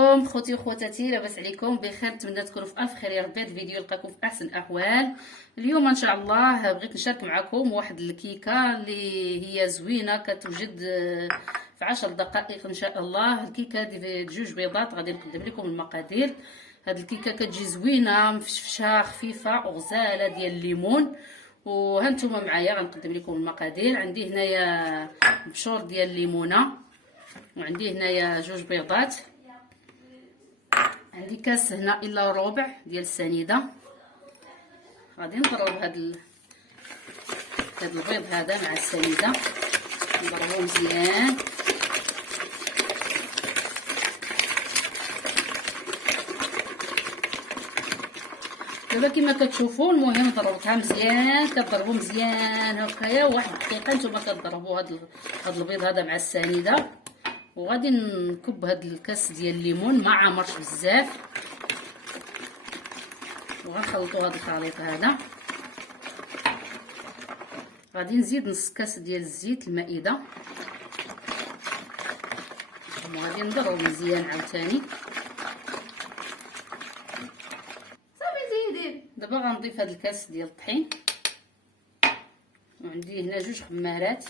عليكم خوتي وخواتاتي، لاباس عليكم بخير؟ نتمنى تكونوا في الف خير يا ربي. هذا الفيديو يلقاكم في احسن الاحوال. اليوم ان شاء الله بغيت نشارك معكم واحد الكيكه اللي هي زوينه، كتوجد في 10 دقائق ان شاء الله. الكيكه هذه بجوج بيضات، غادي نقدم لكم المقادير. هاد الكيكه كتجي زوينه مفشفشه خفيفه وغزاله ديال الليمون. وهانتوما معايا غنقدم لكم المقادير. عندي هنايا بشور ديال الليمونه، وعندي هنايا جوج بيضات، عندي كاس هنا الا ربع ديال السنيده. غادي نضرب هاد البيض هذا مع السنيده، نضربو مزيان. دابا كما كتشوفوا المهم ضربتها مزيان، كتضربوا مزيان هكايا. واحد الدقيقه نتوما كتضربوا هاد البيض هذا مع السنيده. وغادي نكب هاد الكاس ديال الليمون ما عامرش بزاف، وغنخلطوا هاد الخليط هذا. غادي نزيد نص كاس ديال الزيت المائده، وغادي نضرب مزيان عاوتاني. صافي زيدي. دابا غنضيف هاد الكاس ديال الطحين، وعندي هنا جوج خمارات.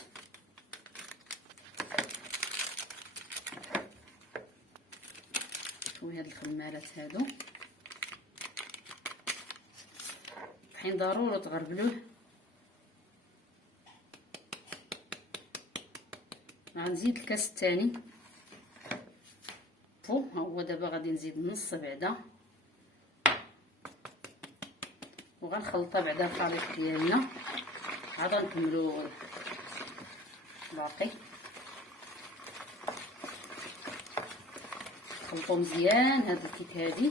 وهاد الخمارات هادو الطحين ضروري تغربلوه. غنزيد الكاس الثاني فوق. ها هو دابا غادي نزيد نص بعدا، وغنخلطها بعدا الخليط ديالنا. عاد نكملوا الباقي. نخلطو مزيان هاد الكيك هادي.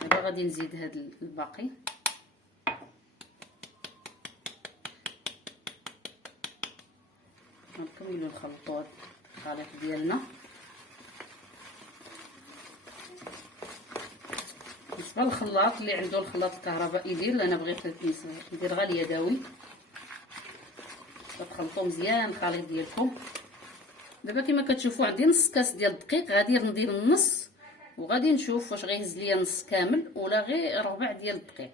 دابا غادي نزيد هاد الباقي. غنكملو نخلطو هاد الخليط ديالنا. بالنسبه للخلاط اللي عنده الخلاط الكهربائي يدير، انا بغيت ندير غير اليدوي. كتخلطو مزيان الخليط ديالكم. دابا كما كتشوفوا عندي نص كاس ديال الدقيق، غادي ندير النص وغادي نشوف واش غيهز ليا نص كامل ولا غير ربع ديال الدقيق.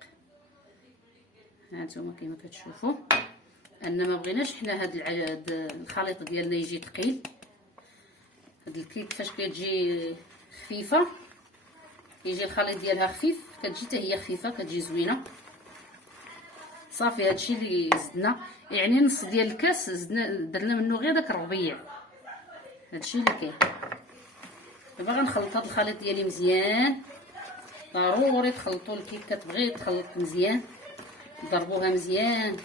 ها نتوما كما كتشوفوا ان ما بغيناش حنا هاد الخليط ديالنا يجي ثقيل. هاد الكيك فاش كتجي خفيفه يجي الخليط ديالها خفيف، كتجي حتى هي خفيفه، كتجي زوينه. صافي هادشي اللي زدنا، يعني نص ديال الكاس زدنا درنا منه غير داك الربيع. هادشي اللي كاين. دابا غنخلط هاد الخليط ديالي مزيان. ضروري تخلطوا الكيك، كتبغي تخلط مزيان، ضربوها مزيان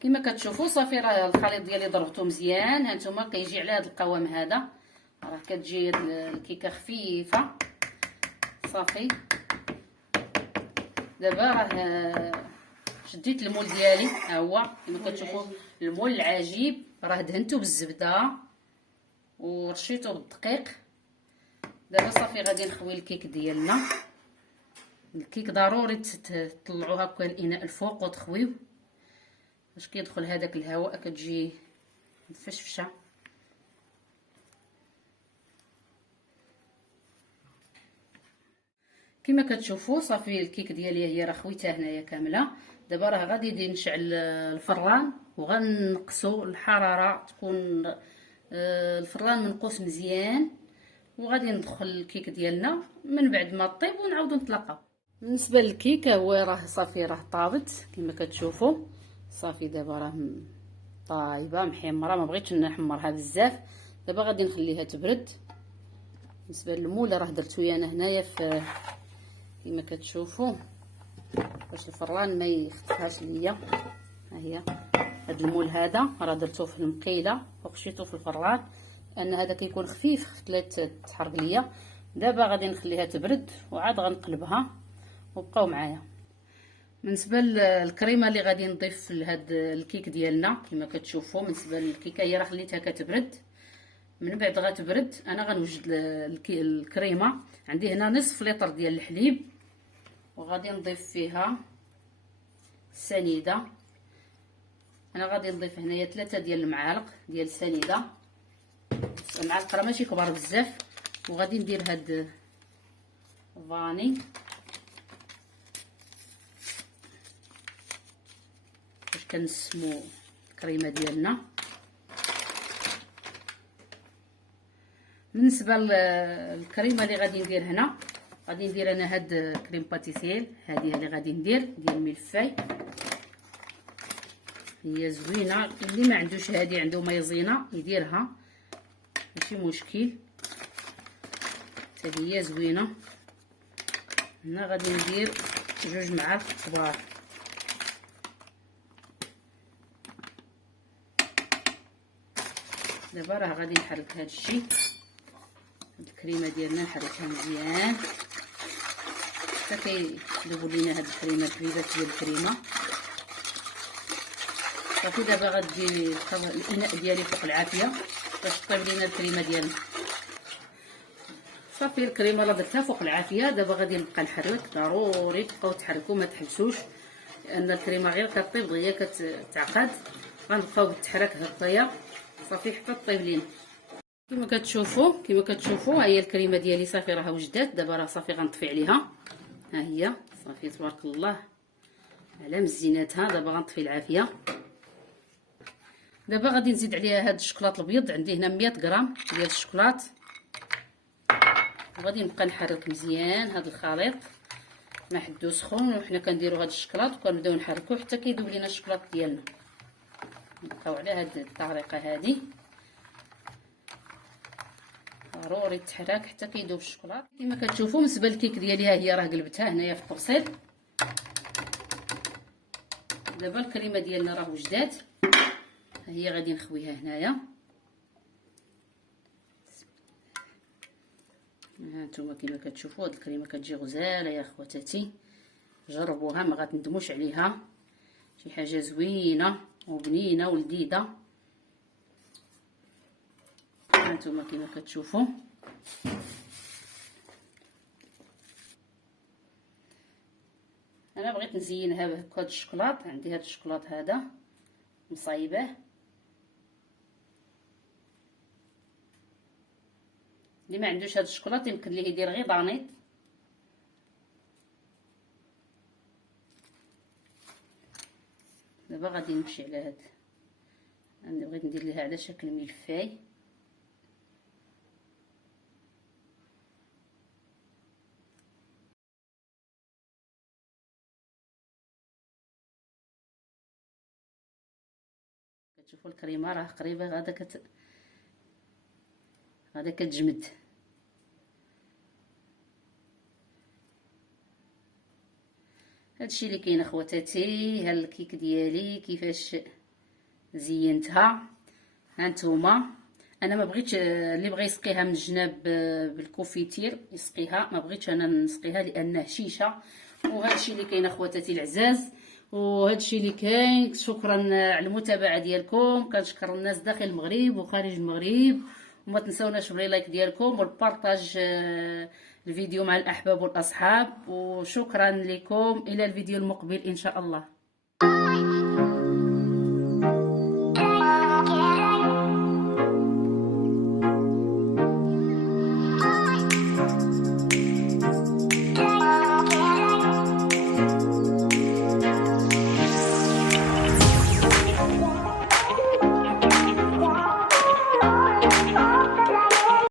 كما كتشوفوا. صافي راه الخليط ديالي ضربته مزيان. هانتوما كيجي على هاد القوام هذا، راه كتجي الكيكه خفيفه. صافي دابا راه شديت المول ديالي، ها هو كما كتشوفوا المول العجيب. راه دهنته بالزبده ورشيته بالدقيق. دابا صافي غادي نخوي الكيك ديالنا. الكيك ضروري تطلعوا هكا الاناء الفوق وتخويو، باش كيدخل هذاك الهواء كتجي مفشفشه. كما كتشوفوا صافي الكيك ديالي هي راه خويتها هنايا كامله. دابا راه غادي نشعل الفران وغنقصوا الحراره، تكون الفران منقوس مزيان. وغادي ندخل الكيك ديالنا من بعد ما طيب ونعاودو نتلاقاو. بالنسبه للكيك هو راه صافي راه طابت كما كتشوفوا. صافي دابا راه طايبه محمره، ما بغيتش نحمرها بزاف. دابا غادي نخليها تبرد. بالنسبه للمول راه درتو انا هنايا في كما كتشوفوا باش الفران ما يخطفهاش ليا. ها هي هاد المول هذا راه درتو في المقيله وخشيتو في الفران، لان هذا كيكون خفيف خفت لا تحرق ليا. دابا غادي نخليها تبرد وعاد غنقلبها، وبقاو معايا. بالنسبه للكريمه اللي غادي نضيف لهاد الكيك ديالنا كما كتشوفوا، بالنسبه للكيكه هي راه خليتها كتبرد. من بعد غتبرد انا غنوجد الكريمه. عندي هنا نصف لتر ديال الحليب، وغادي نضيف فيها السنيده. انا غادي نضيف هنايا 3 ديال المعالق ديال السنيده. معلقه راه ماشي كبار بزاف. وغادي ندير هاد فاني باش كنسمو الكريمه ديالنا. بالنسبه للكريمه اللي غادي ندير هنا، غادي ندير انا هاد كريم باتيسيل هذه اللي غادي ندير ديال ملفاي. هي زوينه، اللي ما عندوش هذه عنده مايزينا يديرها ماشي مشكل، حتى هي زوينه. هنا غادي ندير 2 معالق كبار. دابا راه غادي نحرك هاد الشيء، هاد الكريمه ديالنا نحركها مزيان حتى كيذوب لينا هاد الكريمه الكريبات ديال الكريمه. صافي دابا غادي الاناء ديالي فوق العافيه باش طيب لينا الكريمه ديالنا. صافي الكريمه راه درتها فوق العافيه. دابا غادي نبقى نحرك، ضروري تبقاو تحركوا ما تحبسوش، لان الكريمه غير كطيب دغيا كتعقد. غنبقاو بالتحرك هكايا صافي حتى طيب لينا. كما كتشوفوا ها هي الكريمه ديالي صافي راه وجدات. دابا راه صافي غنطفي عليها، ها هي صافي تبارك الله على مزيناتها. دابا غنطفي العافيه. دابا غادي نزيد عليها هاد الشكلاط الابيض، عندي هنا 100 غرام ديال الشكلاط. وغادي نبقى نحرك مزيان هاد الخليط ما حدو سخون، وحنا كنديروا هاد الشكلاط وكنبداو نحركوه حتى كيذوب لينا الشكلاط ديالنا. نبقاو على هاد الطريقه هادي، ضروري التحراك حتى كيذوب الشكلاط. كما كتشوفوا بالنسبه للكيك ديالي ها هي راه قلبتها هنايا في الطبسيل. دابا الكريمه ديالنا راه وجدات، ها هي غادي نخويها هنايا. ها نتوما كما كتشوفوا هاد الكريمه كتجي غزاله يا خواتاتي، جربوها ما غتندموش عليها، شي حاجه زوينه وبنينه ولذيذه. ها نتوما كما كتشوفوا انا بغيت نزينها بهاد الشكلاط. عندي هاد الشكلاط هذا مصايبه، اللي ما عندوش هاد الشكلاط يمكن ليه يدير غير دانيط. دابا غادي نمشي على هاد، انا بغيت ندير ليها على شكل ملفاي. كتشوفوا الكريمه راه قريبه غادا كتجمد. هادشي اللي كاين اخواتاتي. ها الكيك ديالي كيفاش زينتها هانتوما. انا ما بغيتش اللي بغى يسقيها من الجناب بالكوفيتير يسقيها، ما بغيتش انا نسقيها لانه هشيشه. وهادشي اللي كاين اخواتاتي العزاز، وهادشي اللي كاين. شكرا على المتابعه ديالكم، كنشكر الناس داخل المغرب وخارج المغرب، وما تنساوناش باللايك ديالكم والبارطاج الفيديو مع الاحباب والاصحاب. وشكرا لكم، الى الفيديو المقبل ان شاء الله.